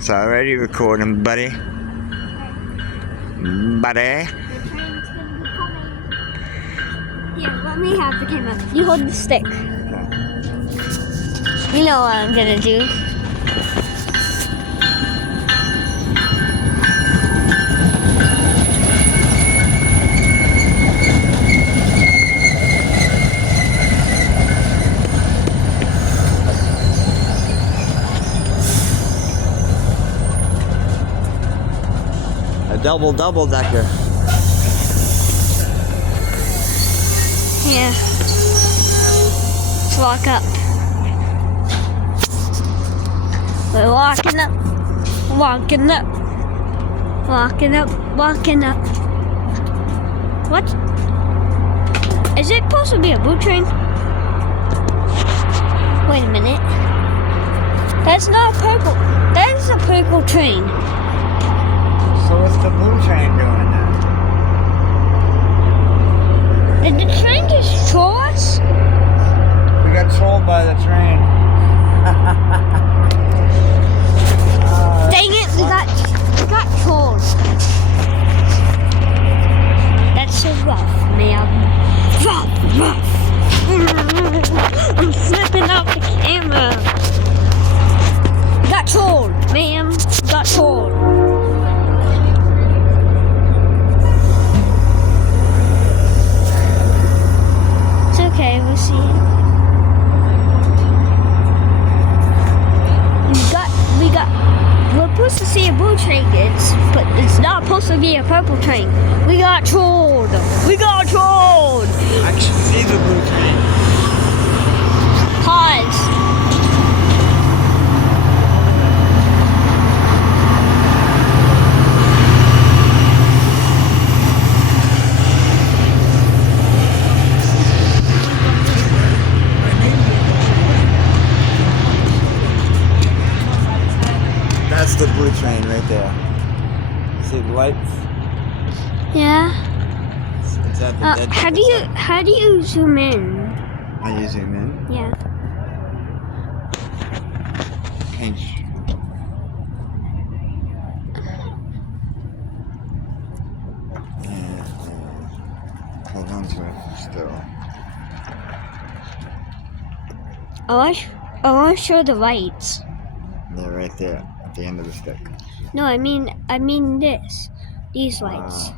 So already recording, buddy. Buddy. The train's gonna be coming. Here, let me have the camera. You hold the stick. You know what I'm gonna do. A double decker. Yeah. Let's walk up. We're walking up. Walking up. Walking up. Walking up. What? Is it supposed to be a blue train? Wait a minute. That's not purple. That is a purple train. So what's the blue train doing now? Did the train just troll us? We got trolled by the train. Dang it, we got trolled. That's so rough, man. Rough. I'm flipping off the camera. Got trolled, ma'am. Got trolled. It's okay, we'll see. We're supposed to see a blue train, but it's not supposed to be a purple train. We got trolled. We got trolled. I can see the blue train. Pause. That's the blue train right there. See the lights? Yeah. It's at the dead How do you zoom in? Are you zoom in? Yeah. Pinch. And hold on to it still. I want to show the lights. They're right there at the end of the stick. No, I mean this. These lights.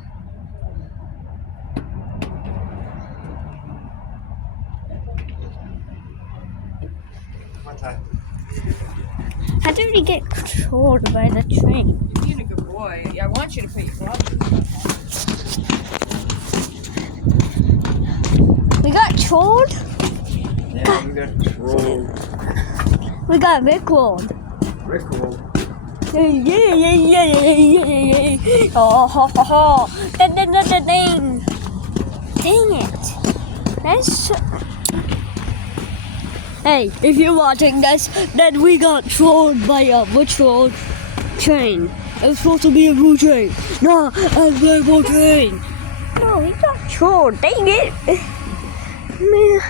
How did we get controlled by the train? Being a good boy. I want you to put your gloves on. We got trolled? Yeah, we got trolled. We got rickrolled. Rickrolled. Yeah. Oh, ho, ho, ho. Ding. Dang it. That's so... Hey, if you're watching this, then we got trolled by a virtual train. It was supposed to be a blue train, not a purple train. No, we got trolled. Dang it. Man.